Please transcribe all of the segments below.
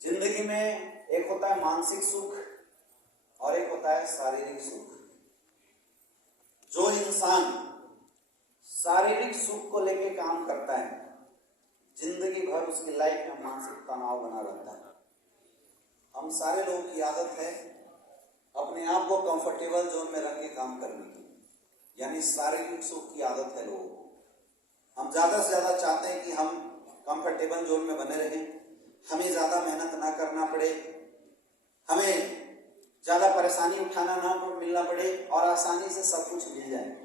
जिंदगी में एक होता है मानसिक सुख और एक होता है शारीरिक सुख। जो इंसान शारीरिक सुख को लेके काम करता है, जिंदगी भर उसकी लाइफ में मानसिक तनाव बना रहता है। हम सारे लोगों की आदत है अपने आप को कंफर्टेबल जोन में रख के काम करने की, यानी शारीरिक सुख की आदत है लोगों को। हम ज्यादा से ज्यादा चाहते हैं कि हम कंफर्टेबल जोन में बने रहें, हमें ज्यादा मेहनत ना करना पड़े, हमें ज्यादा परेशानी उठाना ना मिलना पड़े और आसानी से सब कुछ मिल जाए।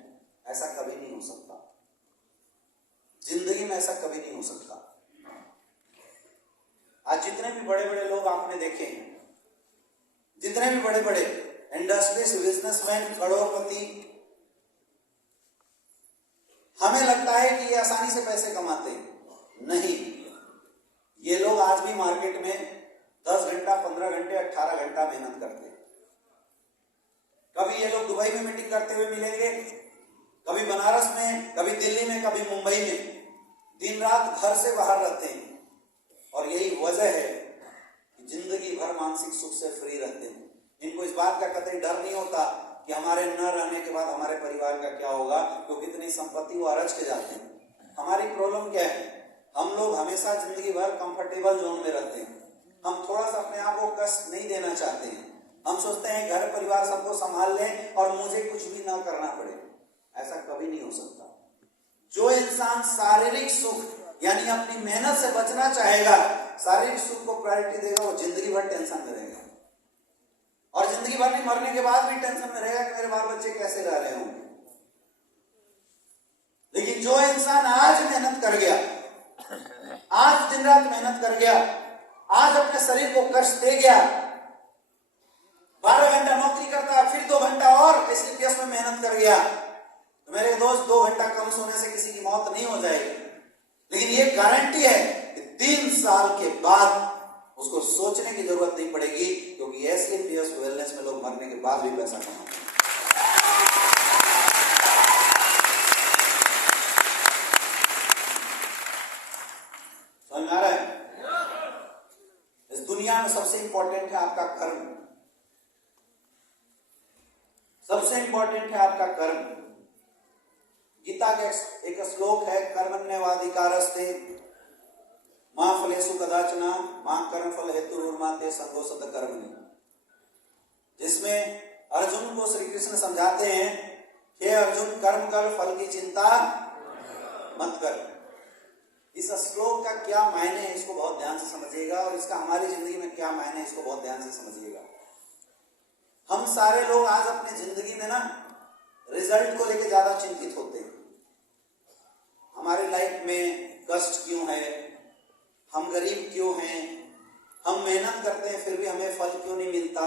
ऐसा कभी नहीं हो सकता, जिंदगी में ऐसा कभी नहीं हो सकता। आज जितने भी बड़े बड़े लोग आपने देखे हैं, जितने भी बड़े बड़े इंडस्ट्रीज, बिजनेसमैन, करोड़पति, हमें लगता है कि ये आसानी से पैसे कमाते हैं। नहीं, ये लोग आज भी मार्केट में 10 घंटा, 15 घंटे, 18 घंटा मेहनत करते हैं। कभी ये लोग दुबई में मीटिंग करते हुए मिलेंगे, कभी बनारस में, कभी दिल्ली में, कभी मुंबई में, दिन रात घर से बाहर रहते हैं। और यही वजह है कि जिंदगी भर मानसिक सुख से फ्री रहते हैं। इनको इस बात का कतई डर नहीं होता कि हमारे न रहने के बाद हमारे परिवार का क्या होगा, क्योंकि इतनी संपत्ति वो अरज के जाते हैं। हमारी प्रॉब्लम क्या है, हम लोग हमेशा जिंदगी भर कंफर्टेबल जोन में रहते हैं। हम थोड़ा सा अपने आप को कष्ट नहीं देना चाहते हैं। हम सोचते हैं घर परिवार सबको संभाल लें और मुझे कुछ भी ना करना पड़े। ऐसा कभी नहीं हो सकता। जो इंसान शारीरिक सुख यानी अपनी मेहनत से बचना चाहेगा, शारीरिक सुख को प्रायोरिटी देगा, वो जिंदगी भर टेंशन में रहेगा। और जिंदगी भर नहीं, मरने के बाद भी टेंशन में रहेगा कि मेरे बाल बच्चे कैसे रह रहे होंगे। लेकिन जो इंसान आज मेहनत कर गया, आज दिन रात मेहनत कर गया, आज अपने शरीर को कष्ट दे गया, 12 घंटा नौकरी करता है, फिर 2 घंटा और एसलीपीएस में मेहनत कर गया, तो मेरे दोस्त 2 घंटा कम सोने से किसी की मौत नहीं हो जाएगी। लेकिन ये गारंटी है कि 3 साल के बाद उसको सोचने की जरूरत नहीं पड़ेगी, क्योंकि एसलीपीएस वेलनेस में लोग मरने के बाद भी पैसा कमाते हैं। समझ आ रहा है? इस दुनिया में सबसे इंपॉर्टेंट है आपका कर्म। सबसे इंपॉर्टेंट है आपका कर्म। गीता का एक श्लोक है, कर्मण्येवाधिकारस्ते मां फलेषु कदाचन मां कर्म फल हेतुर्माते संगोषत कर्मणि, जिसमें अर्जुन को श्री कृष्ण समझाते हैं, हे अर्जुन, कर्म कर, फल की चिंता मत कर। इस श्लोक का क्या मायने है, इसको बहुत ध्यान से समझिएगा, और इसका हमारी जिंदगी में क्या मायने है, इसको बहुत ध्यान से समझिएगा। हम सारे लोग आज अपने जिंदगी में ना रिजल्ट को लेकर ज्यादा चिंतित होते हैं। हमारी लाइफ में कष्ट क्यों है, हम गरीब क्यों हैं, हम मेहनत करते हैं फिर भी हमें फल क्यों नहीं मिलता,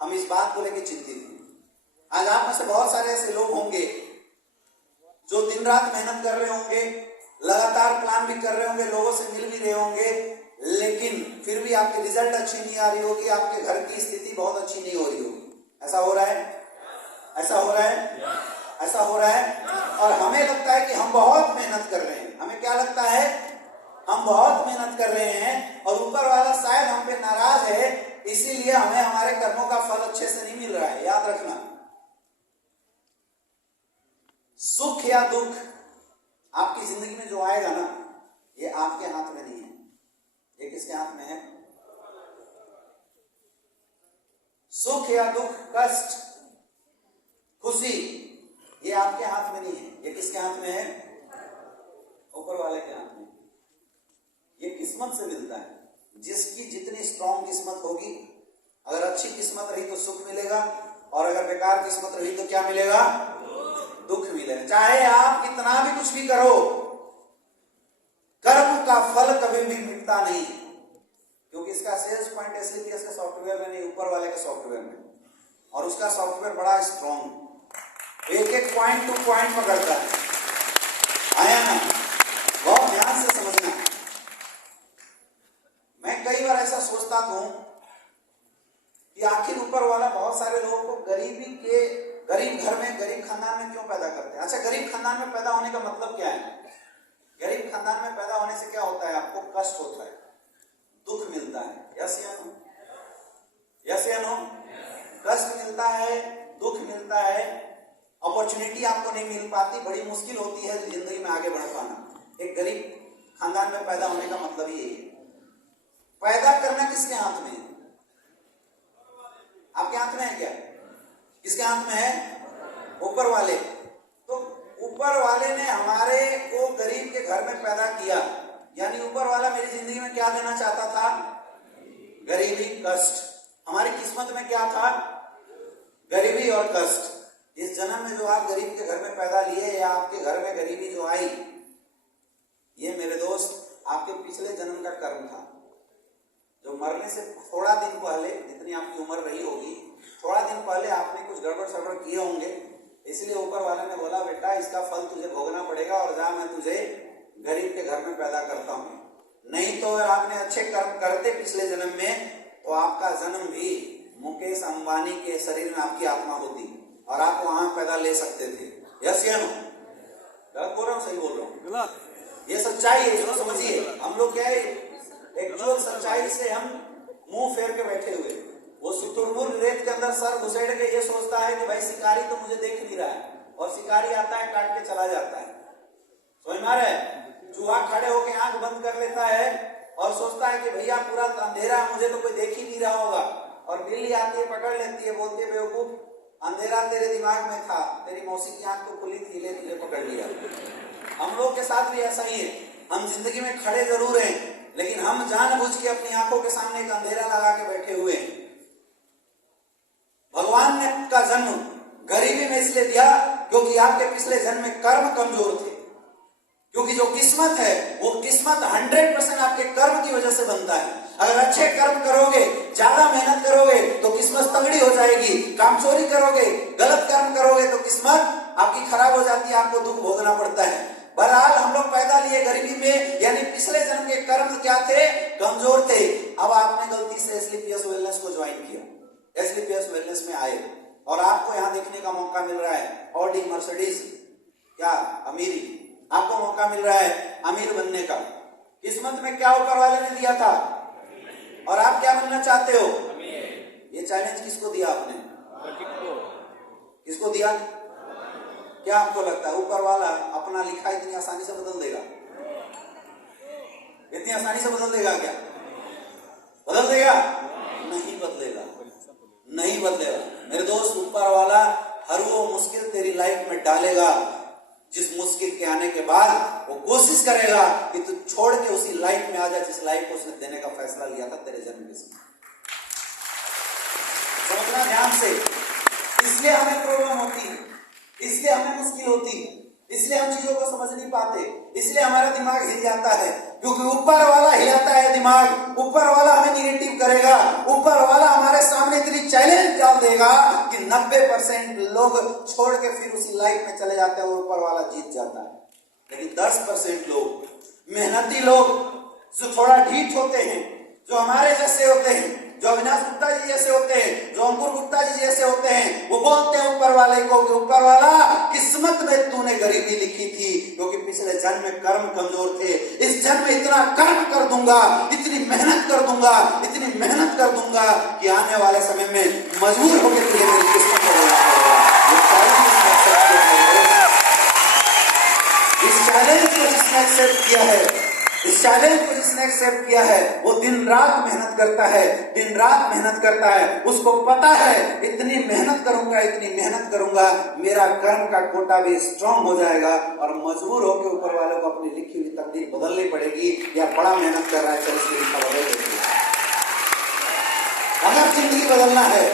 हम इस बात को लेकर चिंतित हैं। आज आप में से बहुत सारे ऐसे लोग होंगे जो दिन रात मेहनत कर रहे होंगे, लगातार प्लान भी कर रहे होंगे, लोगों से मिल भी रहे होंगे, लेकिन फिर भी आपकी रिजल्ट अच्छी नहीं आ रही होगी, आपके घर की स्थिति बहुत अच्छी नहीं हो रही होगी। ऐसा हो रहा है? ऐसा हो रहा है? ऐसा हो रहा है? और हमें लगता है कि हम बहुत मेहनत कर रहे हैं। हमें क्या लगता है? हम बहुत मेहनत कर रहे हैं और ऊपर वाला शायद हम पे नाराज है, इसीलिए हमें हमारे कर्मों का फल अच्छे से नहीं मिल रहा है। याद रखना, सुख या दुख आपकी जिंदगी में जो आएगा ना, ये आपके हाथ में नहीं है। ये किसके हाथ में है? सुख या दुख, कष्ट, खुशी, ये आपके हाथ में नहीं है। ये किसके हाथ में है? ऊपर वाले के हाथ में। ये किस्मत से मिलता है। जिसकी जितनी स्ट्रॉन्ग किस्मत होगी, अगर अच्छी किस्मत रही तो सुख मिलेगा, और अगर बेकार किस्मत रही तो क्या मिलेगा? दुख मिलेगा। चाहे आप कितना भी कुछ भी करो, कर्म का फल कभी भी मिटता नहीं, क्योंकि इसका सेल्स पॉइंट एसलीपीएस के सॉफ्टवेयर में नहीं, ऊपर वाले के सॉफ्टवेयर में, और उसका सॉफ्टवेयर बड़ा स्ट्रॉन्ग, एक एक पॉइंट टू पॉइंट पकड़ता है। आया ना? बहुत ध्यान से समझना। मैं कई बार ऐसा सोचता हूं कि आखिर ऊपर वाला बहुत सारे लोगों को गरीब घर में, गरीब खानदान में क्यों पैदा करते हैं? अच्छा, गरीब खानदान में पैदा होने का मतलब क्या है? गरीब खानदान में पैदा होने से क्या होता है? आपको कष्ट होता है, दुख मिलता है, यस या अपॉर्चुनिटी आपको नहीं मिल पाती, बड़ी मुश्किल होती है जिंदगी में आगे बढ़ पाना। एक गरीब खानदान में पैदा होने का मतलब ही यही है। पैदा करना किसके हाथ में है? आपके हाथ में है क्या? किसके हाथ में है? ऊपर वाले। तो ऊपर वाले ने हमारे को गरीब के घर में पैदा किया, यानी ऊपर वाला मेरी जिंदगी में क्या देना चाहता था? गरीबी, कष्ट। हमारी किस्मत में क्या था? गरीबी और कष्ट। इस जन्म में जो आप गरीब के घर में पैदा लिए या आपके घर में गरीबी जो आई, ये मेरे दोस्त आपके पिछले जन्म का कर्म था। जो मरने से थोड़ा दिन पहले, जितनी आपकी उम्र रही होगी, थोड़ा दिन पहले आपने कुछ गड़बड़ सड़बड़ किए होंगे, इसलिए ऊपर वाले ने बोला बेटा इसका फल तुझे भोगना पड़ेगा और जा मैं तुझे गरीब के घर में पैदा करता हूँ। नहीं तो अगर आपने अच्छे कर्म करते पिछले जन्म में तो आपका जन्म भी मुकेश अंबानी के शरीर में आपकी आत्मा होती और आप वहां पैदा ले सकते थे। यस या नो? गलत बोल रहा हूँ, सही बोल रहा हूँ? ये सच्चाई है, इसको समझिए। हम लोग क्या है, एक्चुअल सच्चाई से हम मुंह फेर के बैठे हुए। वो शुतुरमुर्ग रेत के अंदर सर घुसेड़ के ये सोचता है कि भाई शिकारी तो मुझे देख नहीं रहा है, और शिकारी आता है काट के चला जाता है। समझ में आ रहा है? चूहा खड़े होकर आंख बंद कर लेता है और सोचता है कि भैया पूरा अंधेरा, मुझे तो कोई देख ही नहीं रहा होगा, और बिल्ली आती है पकड़ लेती है, बोलती है बेवकूफ अंधेरा तेरे दिमाग में था, तेरी मौसी की आंख तो खुली थी, ले तुझे पकड़ लिया। हम लोग के साथ भी ऐसा ही है। हम जिंदगी में खड़े जरूर हैं, लेकिन हम जानबूझ के अपनी आंखों के सामने एक अंधेरा लगा के बैठे हुए हैं। भगवान ने का जन्म गरीबी में इसलिए दिया क्योंकि आपके पिछले जन्म में कर्म कमजोर थे। क्योंकि जो किस्मत है वो किस्मत 100% आपके कर्म की वजह से बनता है। अगर अच्छे कर्म करोगे, ज्यादा मेहनत करोगे तो किस्मत तगड़ी हो जाएगी। कामचोरी करोगे, गलत कर्म करोगे तो किस्मत आपकी खराब हो जाती है, आपको दुख भोगना पड़ता है। बहरहाल हम लोग पैदा लिए गरीबी में, यानी पिछले जन्म के कर्म क्या थे? कमजोर थे। अब आपने गलती से एसलीपीएस वेलनेस को ज्वाइन किया, एसलीपीएस वेलनेस में आए और आपको यहाँ देखने का मौका मिल रहा है ऑडी मर्सिडीज, क्या अमीरी, आपको मौका मिल रहा है अमीर बनने का। किस्मत में क्या ऊपर वाले ने दिया था और आप क्या बनना चाहते हो? ये चैलेंज किसको दिया आपने? किसको दिया? क्या आपको लगता है ऊपर वाला अपना लिखा इतनी आसानी से बदल देगा? इतनी आसानी से बदल देगा क्या? बदल देगा? नहीं बदलेगा, नहीं बदलेगा मेरे दोस्त। ऊपर वाला हर वो मुश्किल तेरी लाइफ में डालेगा जिस मुश्किल के आने के बाद वो कोशिश करेगा कि तू छोड़ के उसी लाइफ में आ जा जिस लाइफ को उसने देने का फैसला लिया था तेरे जन्म के समय। समझना ध्यान से। इसलिए हमें प्रॉब्लम होती है, इसलिए हमें मुश्किल होती है, इसलिए हम चीजों को समझ नहीं पाते, इसलिए हमारा दिमाग हिल जाता है। क्योंकि ऊपर वाला हिलाता है दिमाग, ऊपर वाला हमें निगेटिव करेगा, ऊपर वाला हमारे सामने इतनी चैलेंज डाल देगा कि 90% लोग छोड़ के फिर उसी लाइफ में चले जाते हैं और ऊपर वाला जीत जाता है। लेकिन 10% लोग, मेहनती लोग, जो थोड़ा ढीठ होते हैं, जो हमारे जैसे होते हैं, जो अविनाश गुप्ता जी जैसे होते हैं, जो अंकुर गुप्ता जी जैसे होते हैं, वो बोलते हैं ऊपर वाले को कि ऊपर वाला किस्मत में तूने गरीबी लिखी थी क्योंकि पिछले जन्म में कर्म कमजोर थे। इस जन्म में इतना कर्म कर दूंगा, इतनी मेहनत कर दूंगा, इतनी मेहनत कर दूंगा कि आने वाले समय में मजबूर होकर तुझे मेरी किस्मत को लेना पड़ेगा। इस चैलेंज को जिसने एक्सेप्ट किया है, इस चैलेंज को जिसने एक्सेप्ट किया है, वो दिन रात मेहनत करता है, दिन रात मेहनत करता है। उसको पता है इतनी मेहनत करूंगा, इतनी मेहनत करूंगा, मेरा कर्म का कोटा भी स्ट्रांग हो जाएगा और मजबूर होकर ऊपर वालों को अपनी लिखी हुई तकदीर बदलनी पड़ेगी। या बड़ा मेहनत कर रहा है, चलो इसकी लिखा बदल देते हैं। अगर जिंदगी बदलना है,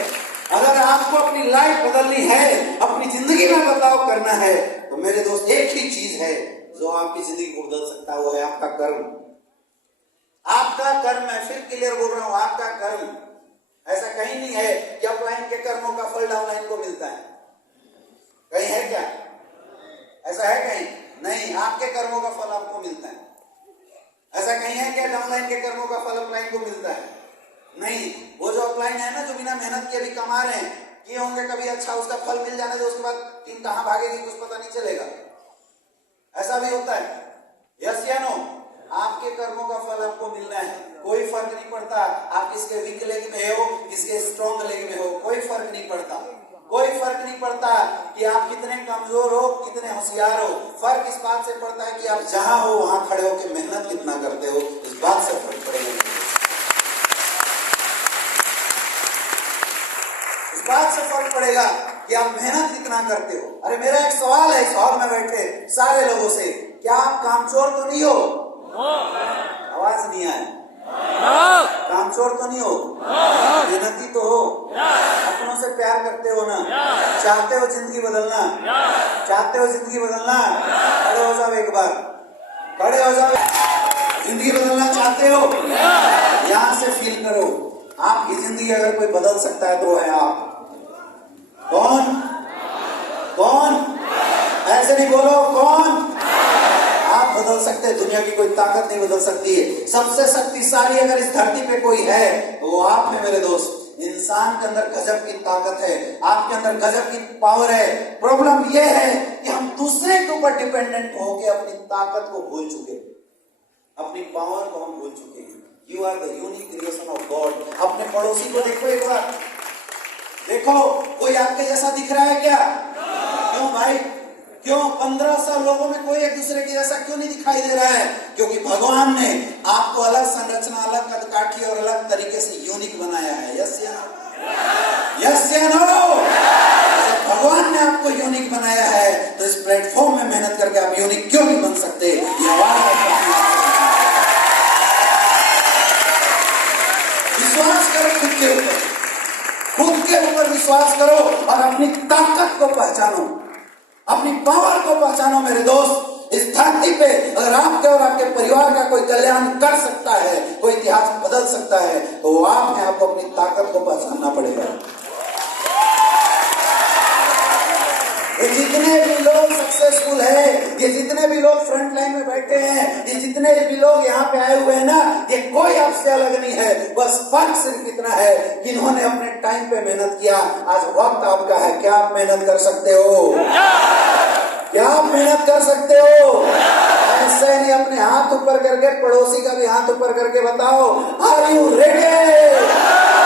अगर आपको अपनी लाइफ बदलनी है, अपनी जिंदगी में बदलाव करना है, तो मेरे दोस्त एक ही चीज है जो आपकी जिंदगी को बदल सकता है, वो है आपका कर्म। आपका कर्म, मैं फिर क्लियर बोल रहा हूं, आपका कर्म। ऐसा कहीं नहीं है कि अपलाइन के कर्मों का फल डाउनलाइन को मिलता है, कहीं है क्या? ऐसा है कहीं? नहीं, आपके कर्मों का फल आपको मिलता है। ऐसा कहीं है क्या डाउनलाइन के कर्मों का फल अपलाइन को मिलता है? नहीं। वो जो अपलाइन है ना, जो बिना मेहनत के भी कमा रहे हैं, किए होंगे कभी अच्छा, उसका फल मिल जाने दो, उसके बाद टीम कहां भागेगी कुछ पता नहीं चलेगा। ऐसा भी होता है। यस या नो? आपके कर्मों का फल आपको मिलना है, कोई फर्क नहीं पड़ता आप किसके वीक लेग में हो, किसके स्ट्रॉन्ग लेग में हो, कोई फर्क नहीं पड़ता। कोई फर्क नहीं पड़ता कि आप कितने कमजोर हो, कितने होशियार हो। फर्क इस बात से पड़ता है कि आप जहां हो वहां खड़े होकर मेहनत कितना करते हो, इस बात से फर्क पड़ेगा। इस बात से फर्क पड़ेगा कि आप मेहनत कितना करते हो। अरे मेरा एक सवाल है इस हॉल में बैठे सारे लोगों से, क्या आप कामचोर तो नहीं हो? आवाज नहीं आया। कामचोर तो नहीं हो? मेहनती तो हो? अपनों से प्यार करते हो ना? चाहते हो जिंदगी बदलना? चाहते हो जिंदगी बदलना? खड़े हो जाओ एक बार, खड़े हो जाओ। जिंदगी बदलना चाहते हो? यहां से फील करो, आपकी जिंदगी अगर कोई बदल सकता है तो है आप। कौन? कौन? ऐसे नहीं बोलो, कौन? आप बदल सकते हैं, दुनिया की कोई ताकत नहीं बदल सकती है। सबसे शक्तिशाली अगर इस धरती पे कोई है तो वो आप है मेरे दोस्त। इंसान के अंदर गजब की ताकत है, आपके अंदर गजब की पावर है। प्रॉब्लम ये है कि हम दूसरे के ऊपर डिपेंडेंट होकर अपनी ताकत को भूल चुके, अपनी पावर को हम भूल चुके हैं। You are the unique creation of God. अपने पड़ोसी को देखो एक बार, देखो कोई आपके जैसा दिख रहा है क्या? क्यों भाई, क्यों 1500 लोगों में कोई एक दूसरे के जैसा क्यों नहीं दिखाई दे रहा है? क्योंकि भगवान ने आपको अलग संरचना, अलग कदकाठी और अलग तरीके से यूनिक बनाया है। यस या नो? यस या नो? भगवान ने आपको यूनिक बनाया है तो इस प्लेटफॉर्म में मेहनत करके आप यूनिक क्यों नहीं बन सकते? ये विश्वास करो खुद के ऊपर, खुद के ऊपर विश्वास करो और अपनी ताकत को पहचानो, अपनी पावर को पहचानो मेरे दोस्त। इस धरती पे अगर आपके और आपके परिवार का कोई कल्याण कर सकता है, कोई इतिहास बदल सकता है, तो वो आप हैं। आपको अपनी ताकत को पहचानना पड़ेगा। ये जितने भी लोग सक्सेसफुल है, ये जितने भी लोग फ्रंट लाइन में बैठे हैं, ये जितने भी लोग यहाँ पे आए हुए हैं ना, ये कोई आपसे अलग नहीं है। बस फर्क सिर्फ इतना है कि इन्होंने अपने टाइम पे मेहनत किया। आज वक्त आपका है, क्या आप मेहनत कर सकते हो? क्या आप मेहनत कर सकते हो? ऐसे नहीं, अपने हाथ ऊपर करके पड़ोसी का भी हाथ ऊपर करके बताओ, आर यू रेडी?